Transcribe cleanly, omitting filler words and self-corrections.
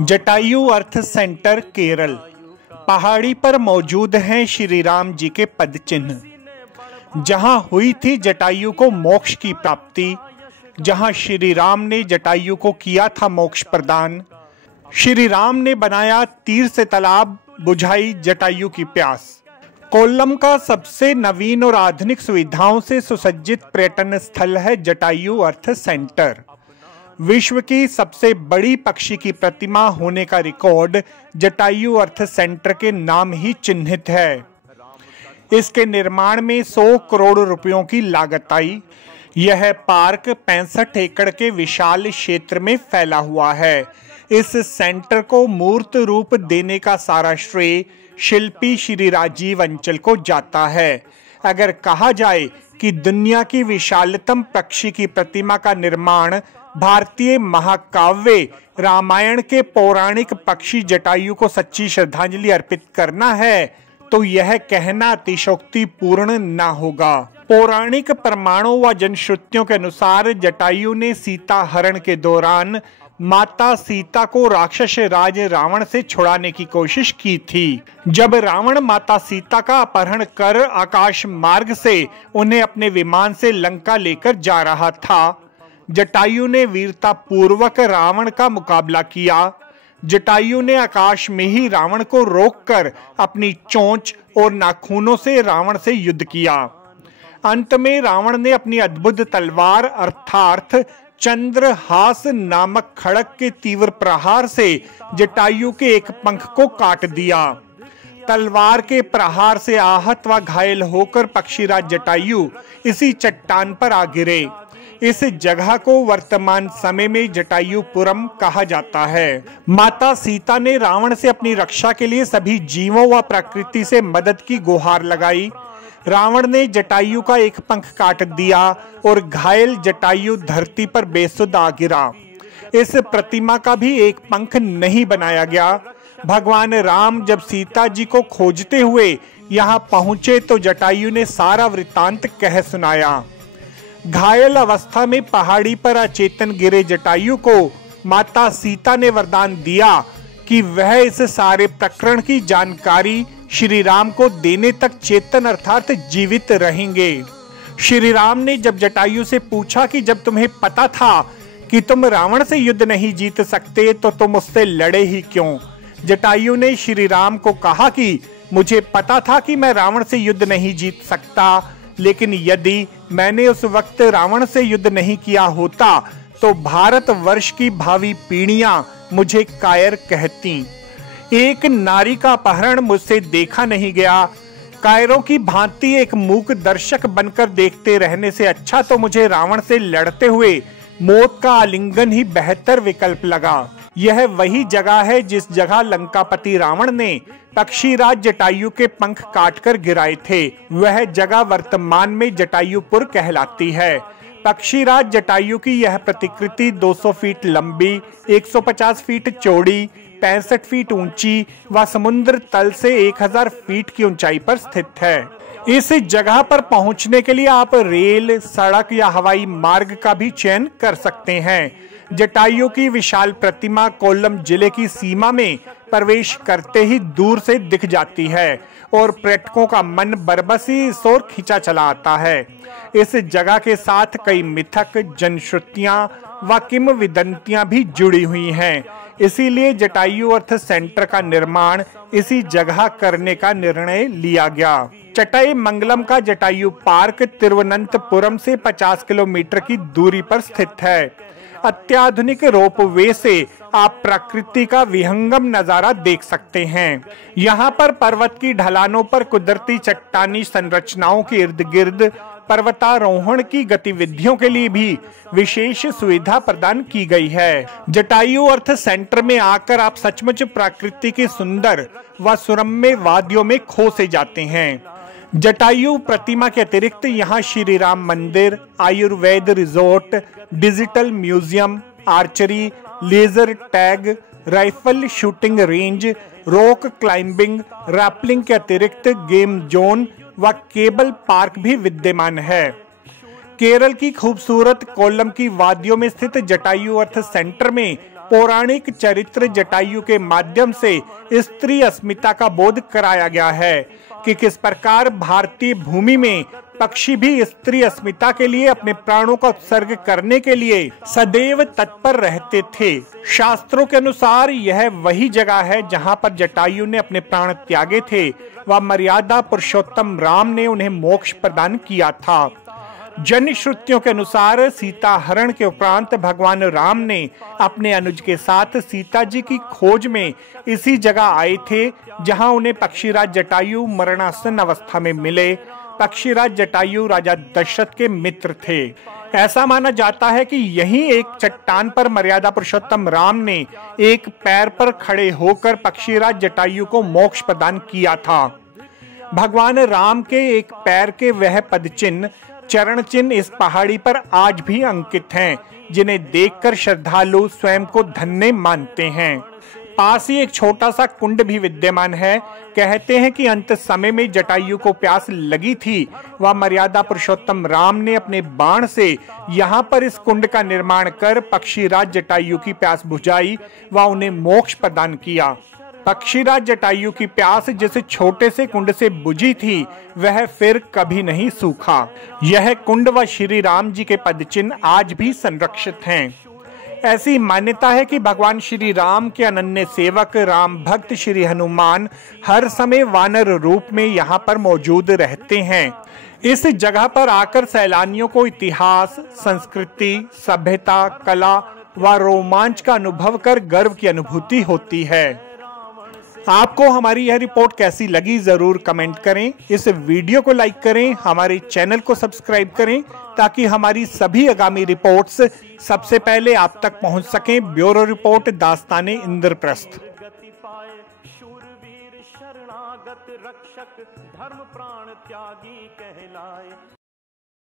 जटायु अर्थ centre Kerala. पहाड़ी पर मौजूद हैं श्री राम जी के पद चिन्ह। जहां हुई थी जटायु को मोक्ष की प्राप्ति, जहां श्री राम ने जटायु को किया था मोक्ष प्रदान। श्री राम ने बनाया तीर से तालाब, बुझाई जटायु की प्यास। कोल्लम का सबसे नवीन और आधुनिक सुविधाओं से सुसज्जित पर्यटन स्थल है जटायु अर्थ सेंटर। विश्व की सबसे बड़ी पक्षी की प्रतिमा होने का रिकॉर्ड जटायु अर्थ सेंटर के नाम ही चिन्हित है। इसके निर्माण में 100 करोड़ रुपयों की लागत आई। यह पार्क 65 एकड़ के विशाल क्षेत्र में फैला हुआ है। इस सेंटर को मूर्त रूप देने का सारा श्रेय शिल्पी श्री राजीव अंचल को जाता है। अगर कहा जाए कि दुनिया की विशालतम पक्षी की प्रतिमा का निर्माण भारतीय महाकाव्य रामायण के पौराणिक पक्षी जटायु को सच्ची श्रद्धांजलि अर्पित करना है, तो यह कहना अतिशयोक्तिपूर्ण न होगा। पौराणिक प्रमाणों व जनश्रुतियों के अनुसार जटायु ने सीता हरण के दौरान माता सीता को राक्षस राज रावण से छुड़ाने की कोशिश की थी। जब रावण माता सीता का अपहरण कर आकाश मार्ग से उन्हें अपने विमान से लंका लेकर जा रहा था, जटायु ने वीरता पूर्वक रावण का मुकाबला किया। जटायु ने आकाश में ही रावण को रोककर अपनी चोंच और नाखूनों से रावण से युद्ध किया। अंत में रावण ने अपनी अद्भुत तलवार अर्थात चंद्रहास नामक खड़ग के तीव्र प्रहार से जटायु के एक पंख को काट दिया। तलवार के प्रहार से आहत व घायल होकर पक्षीराज जटायु इसी चट्टान पर आ गिरे। इस जगह को वर्तमान समय में जटायुपुरम कहा जाता है। माता सीता ने रावण से अपनी रक्षा के लिए सभी जीवों व प्रकृति से मदद की गुहार लगाई। रावण ने जटायु का एक पंख काट दिया और घायल जटायु धरती पर बेसुध आ गिरा। इस प्रतिमा का भी एक पंख नहीं बनाया गया। भगवान राम जब सीता जी को खोजते हुए यहाँ पहुंचे तो जटायु ने सारा वृत्तांत कह सुनाया। घायल अवस्था में पहाड़ी पर अचेतन गिरे जटायु को माता सीता ने वरदान दिया कि वह इस सारे प्रकरण की जानकारी श्री राम को देने तक चेतन अर्थात जीवित रहेंगे। श्री राम ने जब जटायु से पूछा कि जब तुम्हें पता था कि तुम रावण से युद्ध नहीं जीत सकते तो तुम उससे लड़े ही क्यों? जटायु ने श्री राम को कहा कि मुझे पता था कि मैं रावण से युद्ध नहीं जीत सकता, लेकिन यदि मैंने उस वक्त रावण से युद्ध नहीं किया होता तो भारतवर्ष की भावी पीढ़ियां मुझे कायर कहती। एक नारी का अपहरण मुझसे देखा नहीं गया। कायरों की भांति एक मूक दर्शक बनकर देखते रहने से अच्छा तो मुझे रावण से लड़ते हुए मौत का आलिंगन ही बेहतर विकल्प लगा। यह वही जगह है जिस जगह लंकापति रावण ने पक्षीराज जटायु के पंख काटकर गिराए थे। वह जगह वर्तमान में जटायुपुर कहलाती है। पक्षीराज जटायु की यह प्रतिकृति 200 फीट लंबी, 150 फीट चौड़ी, 65 फीट ऊंची व समुद्र तल से 1000 फीट की ऊंचाई पर स्थित है। इस जगह पर पहुंचने के लिए आप रेल, सड़क या हवाई मार्ग का भी चयन कर सकते हैं। जटायु की विशाल प्रतिमा कोल्लम जिले की सीमा में प्रवेश करते ही दूर से दिख जाती है और पर्यटकों का मन बरबस ही इस ओर खींचा चला आता है। इस जगह के साथ कई मिथक, जनश्रुतियां व किंवदंतियां भी जुड़ी हुई हैं। इसीलिए जटायु अर्थ सेंटर का निर्माण इसी जगह करने का निर्णय लिया गया। चटाई मंगलम का जटायु पार्क तिरुवनंतपुरम से 50 किलोमीटर की दूरी पर स्थित है। अत्याधुनिक रोपवे से आप प्रकृति का विहंगम नजारा देख सकते हैं। यहाँ पर पर्वत की ढलानों पर कुदरती चट्टानी संरचनाओं के इर्द गिर्द पर्वतारोहण की गतिविधियों के लिए भी विशेष सुविधा प्रदान की गई है। जटायु अर्थ सेंटर में आकर आप सचमुच प्रकृति की सुंदर व सुरम्य वादियों में खो से जाते हैं। जटायु प्रतिमा के अतिरिक्त यहाँ श्री राम मंदिर, Ayurveda resort, digital museum, archery, laser tag, rifle shooting range, rock climbing, rappelling के अतिरिक्त गेम जोन व केबल पार्क भी विद्यमान है। केरल की खूबसूरत कोल्लम की वादियों में स्थित जटायु अर्थ सेंटर में पौराणिक चरित्र जटायु के माध्यम से स्त्री अस्मिता का बोध कराया गया है कि किस प्रकार भारतीय भूमि में पक्षी भी स्त्री अस्मिता के लिए अपने प्राणों का उत्सर्ग करने के लिए सदैव तत्पर रहते थे। शास्त्रों के अनुसार यह वही जगह है जहां पर जटायु ने अपने प्राण त्यागे थे व मर्यादा पुरुषोत्तम राम ने उन्हें मोक्ष प्रदान किया था। जन श्रुतियों के अनुसार सीता हरण के उपरांत भगवान राम ने अपने अनुज के साथ सीता जी की खोज में इसी जगह आए थे जहां उन्हें पक्षीराज जटायु मरणासन अवस्था में मिले। पक्षीराज जटायु राजा दशरथ के मित्र थे। ऐसा माना जाता है कि यहीं एक चट्टान पर मर्यादा पुरुषोत्तम राम ने एक पैर पर खड़े होकर पक्षीराज जटायु को मोक्ष प्रदान किया था। भगवान राम के एक पैर के वह पद चिन्ह चरण चिन्ह इस पहाड़ी पर आज भी अंकित हैं, जिन्हें देखकर श्रद्धालु स्वयं को धन्य मानते हैं। पास ही एक छोटा सा कुंड भी विद्यमान है। कहते हैं कि अंत समय में जटायु को प्यास लगी थी व मर्यादा पुरुषोत्तम राम ने अपने बाण से यहाँ पर इस कुंड का निर्माण कर पक्षीराज जटायु की प्यास बुझाई व उन्हें मोक्ष प्रदान किया। पक्षीराज जटायु की प्यास जिस छोटे से कुंड से बुझी थी वह फिर कभी नहीं सूखा। यह कुंड व श्री राम जी के पद चिन्ह आज भी संरक्षित हैं। ऐसी मान्यता है कि भगवान श्री राम के अनन्य सेवक राम भक्त श्री हनुमान हर समय वानर रूप में यहाँ पर मौजूद रहते हैं। इस जगह पर आकर सैलानियों को इतिहास, संस्कृति, सभ्यता, कला व रोमांच का अनुभव कर गर्व की अनुभूति होती है। आपको हमारी यह रिपोर्ट कैसी लगी जरूर कमेंट करें। इस वीडियो को लाइक करें, हमारे चैनल को सब्सक्राइब करें ताकि हमारी सभी आगामी रिपोर्ट्स सबसे पहले आप तक पहुंच सकें। ब्यूरो रिपोर्ट, दास्ताने इंद्रप्रस्थ। शूरवीर शरणागत रक्षक धर्म प्राण त्यागी कहलाए।